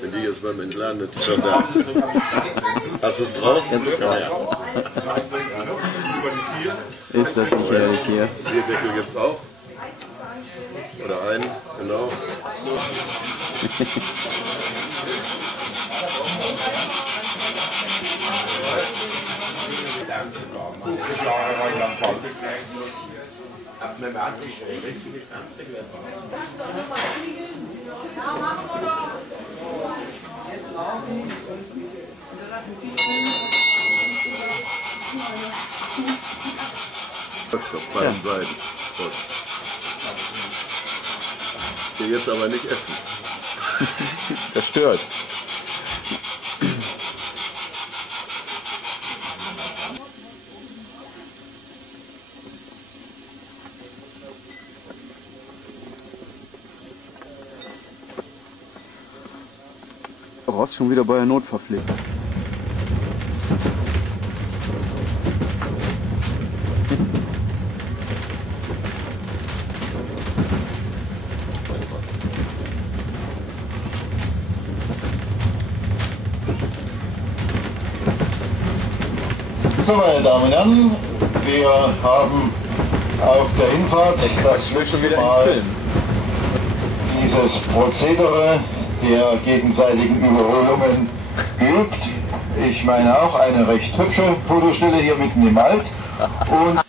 Wenn die jetzt beim Entladen das schon da. Hast du es drauf? Ja, ja. Ist das nicht herrlich hier? Bierdeckel gibt es auch. Oder einen, genau. So. Auf beiden Seiten. Hier jetzt aber nicht essen. Das stört. Ross schon wieder bei der Notverpflegung. So, meine Damen und Herren, wir haben auf der Hinfahrt das letzte Mal dieses Prozedere der gegenseitigen Überholungen geübt. Ich meine auch eine recht hübsche Fotostelle hier mitten im Wald. Und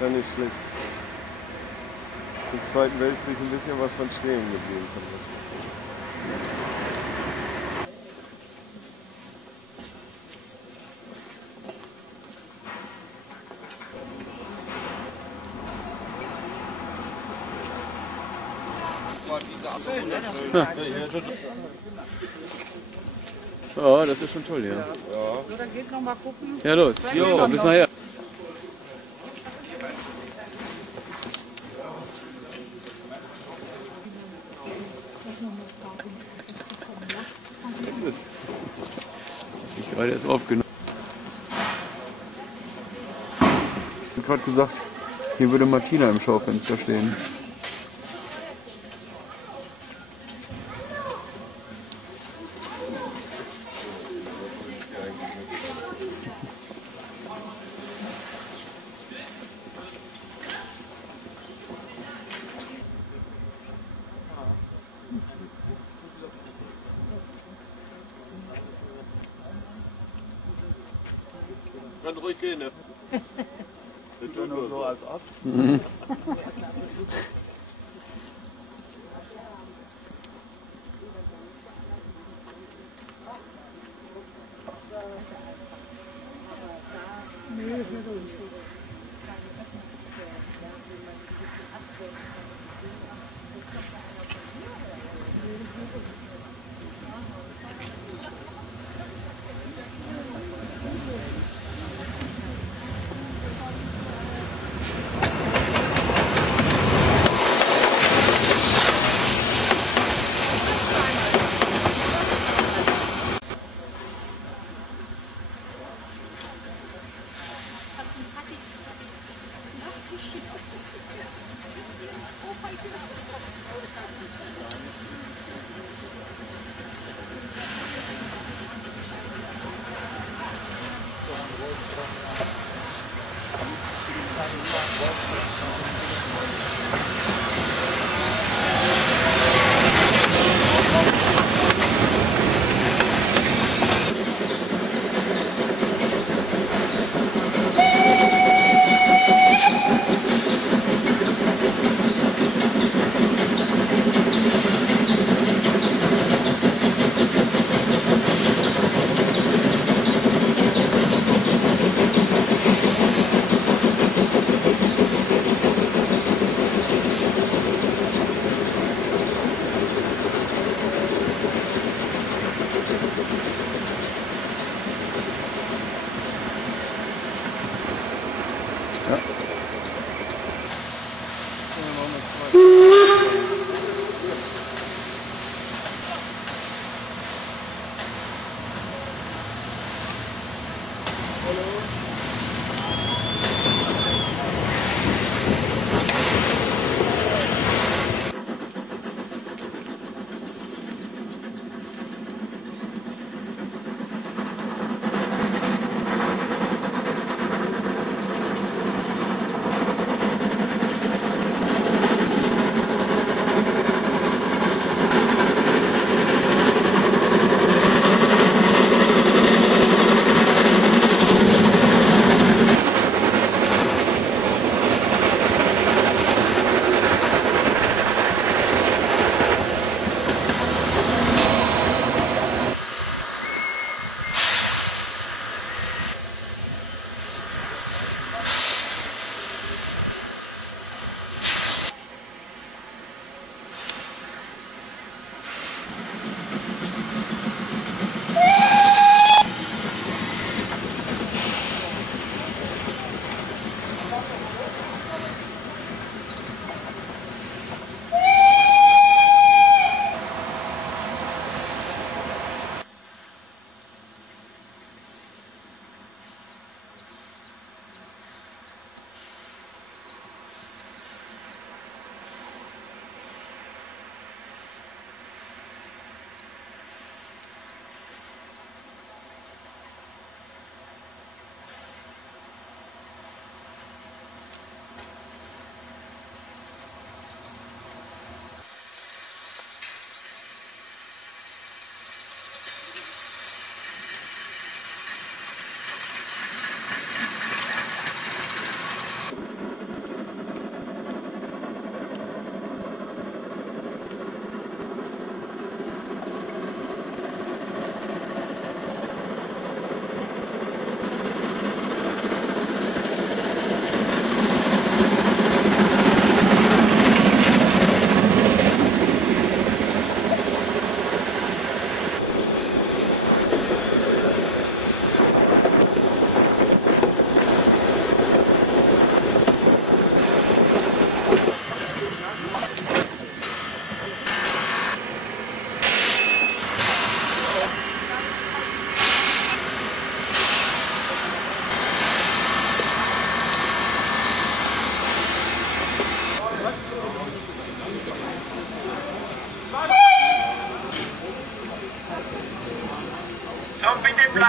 Ja, nicht schlecht. Im Zweiten Weltkrieg ein bisschen was von stehen geblieben von der Stadt. Ja, das ist schon toll, ja. So, dann geht noch mal gucken. Ja, los. Jo, bis nachher. Ich gerade erst aufgenommen. Ich habe gerade gesagt, hier würde Martina im Schaufenster stehen. Kann ruhig gehen, ne? Wir tun nur so als ob.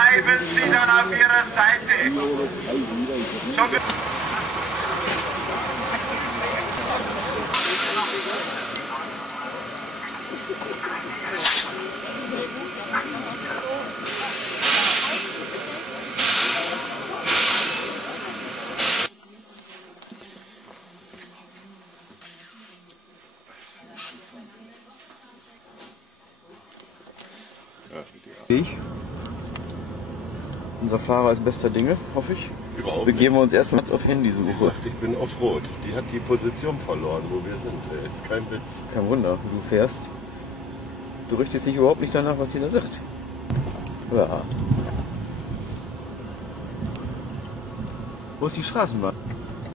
bleiben Sie dann auf Ihrer Seite. So Ich. Unser Fahrer ist bester Dinge, hoffe ich. Überhaupt Begeben nicht. wir uns erstmal auf Sie Handysuche. sagt, ich bin Offroad. Die hat die Position verloren, wo wir sind. Ist kein Witz. Kein Wunder, du fährst. Du richtest dich überhaupt nicht danach, was sie da sagt. Ja. Wo ist die Straßenbahn?